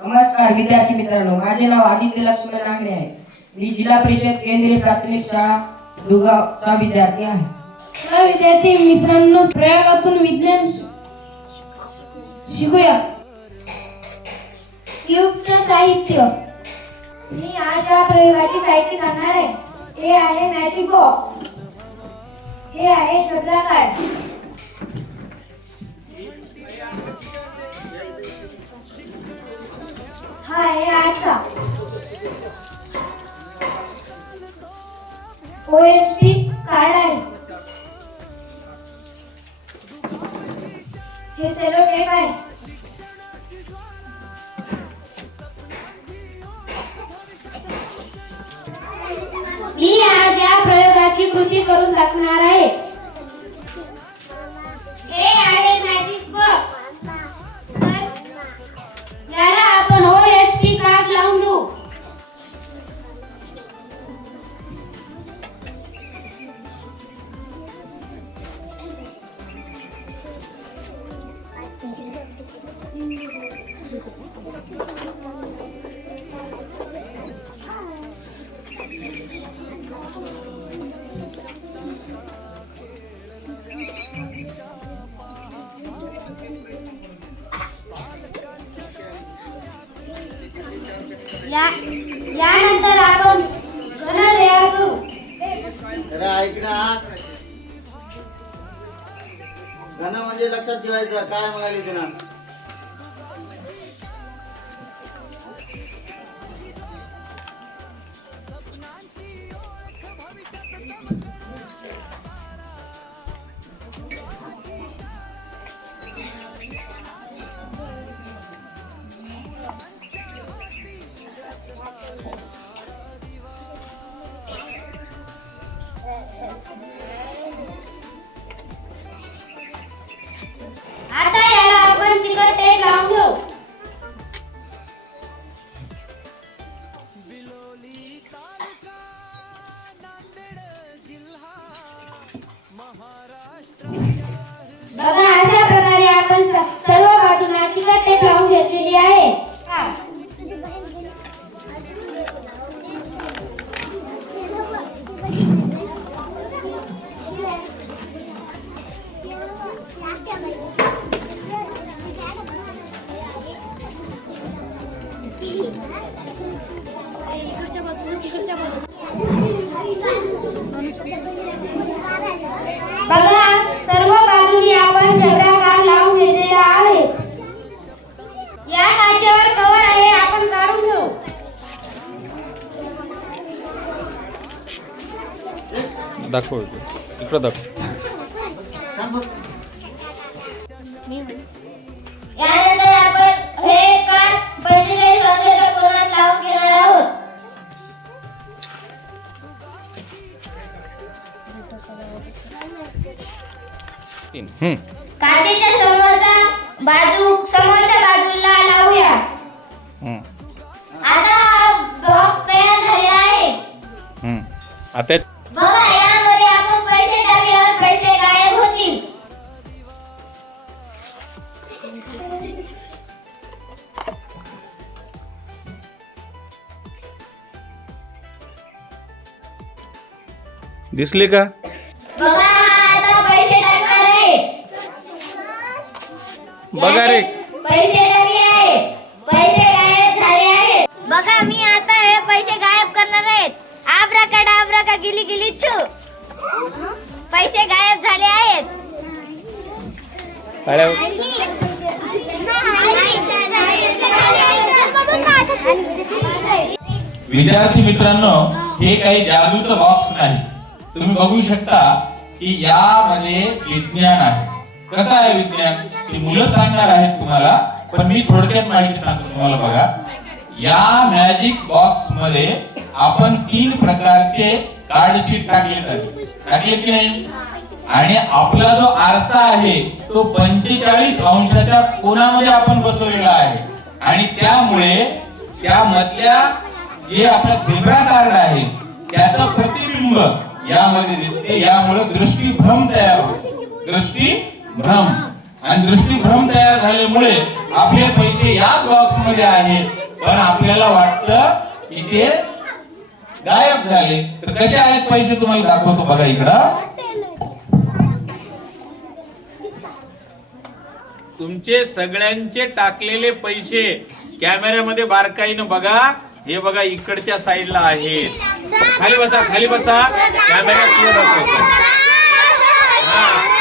नमस्कार विद्यार्थी मित्रांनो, माझे नाव आदित्य लक्ष्मण नागरे आहे. मी जिल्हा परिषद केंद्रीय प्राथमिक शाळा दुगावचा विद्यार्थी आहे. चला विद्यार्थी मित्रांनो, प्रयोगातून विज्ञान शिकूया. क्यूबचं साहित्य. मी आज या प्रयोगाची साहित्य सांगणार आहे. हे आहे मॅजिक बॉक्स, हे आहे झबरा कार्ड, हा आहे आरसा, OSP कार्ड आहे, हे सेलो टेप आहे, मी आज या प्रयोगाची कृती करून दाखवणार आहे. हे आहे मॅजिक बॉक्स. याला आपण OSP कार्ड लावून देऊ. यानंतर आपण घन तयार करू. ऐक ना, घन म्हणजे लक्षात ठेवायचं. काय म्हणाली तुला? आता याला आपण चिकट टेप लावून देऊ. बघा, अशा प्रकारे आपण सर्व बाजूंना चिकट टेप लावून घेतलेली आहे. बघा, सर्व बाजूनी आपण झबरा कार्ड लावून घेतलेला आहे. या काचेवर कव्हर आहे, आपण काढून घेऊ. दाखव इकडं दाखव. यानंतर आपण हे कार्ड 45 अंशाच्या कोनात लावून घेणार आहोत. काचेच्या समोरच्या बाजूला लावूया. आता हा बॉक्स तयार झालेला आहे. आता बघा, यामध्ये आपण पैसे टाकल्यावर पैसे गायब होतील. दिसले का? बघा, हा आता पैसे टाकणार आहे. बघा रे, पैसे टाकले आहे, पैसे गायब झाले आहेत. बघा, मी आता हे पैसे गायब करणार आहेत. आब्राकाडाब्रा का गिली गिली छू. पैसे गायब झाले आहेत. विद्यार्थी मित्रांनो, हे काही जादूचं बॉक्स नाही. तुम्ही बघू शकता की यामध्ये विज्ञान आहे. कसं आहे विज्ञान ते मुलं सांगणार आहेत तुम्हाला, पण मी थोडक्यात माहिती सांगतो तुम्हाला. बघा, या मॅजिक बॉक्स मध्ये आपण 3 प्रकारचे कार्ड शीट टाकलेत की नाही. आणि आपला जो आरसा आहे तो 45 अंशाच्या कोनामध्ये आपण बसवलेला आहे. आणि त्यामुळे त्यामधल्या जे आपला झेब्रा कार्ड आहे त्याचं प्रतिबिंब यामध्ये दिसते. यामुळे दृष्टीभ्रम तयार होतो. दृष्टीभ्रम. आणि दृष्टीभ्रम तयार झाल्यामुळे आपले पैसे याच बॉक्स मध्ये आहेत, पण आपल्याला वाटतं की ते गायब झाले. तर कसे आहेत पैसे तुम्हाला दाखवतो बघा इकडं. तुमचे सगळ्यांचे टाकलेले पैसे कॅमेऱ्यामध्ये बारकाईनं बघा. हे बघा इकडच्या साईडला आहेत. खाली बसा, खाली बसा. कॅमेरा सुरू दाखवतो. हा